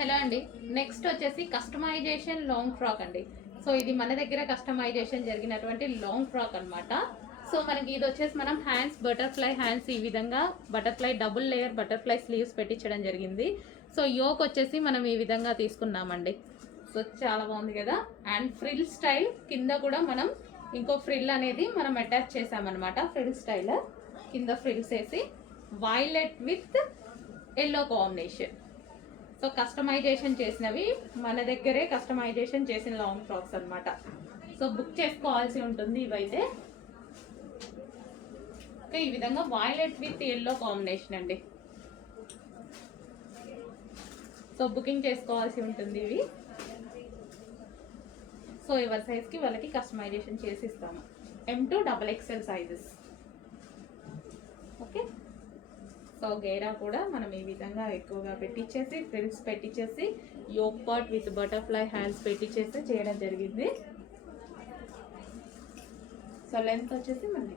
Hello అండి. Next వచ్చేసి customization long frock అండి. సో ఇది మన దగ్గర కస్టమైజేషన్ జరిగినటువంటి లాంగ్ ఫ్రాక్ అనమాట. సో మనకి ఇది వచ్చేసి మనం హ్యాండ్స్ బటర్ఫ్లై హ్యాండ్స్ ఈ విధంగా butterfly double layer butterfly sleeves పెట్టించడం జరిగింది. సో యోక్ వచ్చేసి మనం ఈ విధంగా తీసుకున్నామండి. సో చాలా బాగుంది కదా. అండ్ ఫ్రిల్ స్టైల్ కింద కూడా మనం ఇంకో ఫ్రిల్ అనేది మనం అటాచ్ చేసామన్నమాట. ఫ్రిల్ స్టైల్ కింద ఫ్రిల్స్ వేసి violet with yellow combination. So customisation చేసినవి మన దగ్గరే కస్టమైజేషన్ చేసిన లాంగ్ ఫ్రాక్స్ అనమాట. సో బుక్ చేసుకోవాల్సి ఉంటుంది ఇవైతే. ఈ విధంగా వైలెట్ విత్ ఎల్లో కాంబినేషన్ అండి. సో బుకింగ్ చేసుకోవాల్సి ఉంటుంది ఇవి. సో ఎవరి సైజ్కి వాళ్ళకి కస్టమైజేషన్ చేసి ఇస్తాము. M2 XXL sizes. Okay. So గేరా కూడా మనం ఈ విధంగా ఎక్కువగా పెట్టించేసి ఫ్రిల్స్ పెట్టించేసి yoke part with butterfly hands పెట్టించేసి చేయడం జరిగింది. సో లెంత్ వచ్చేసి మనకి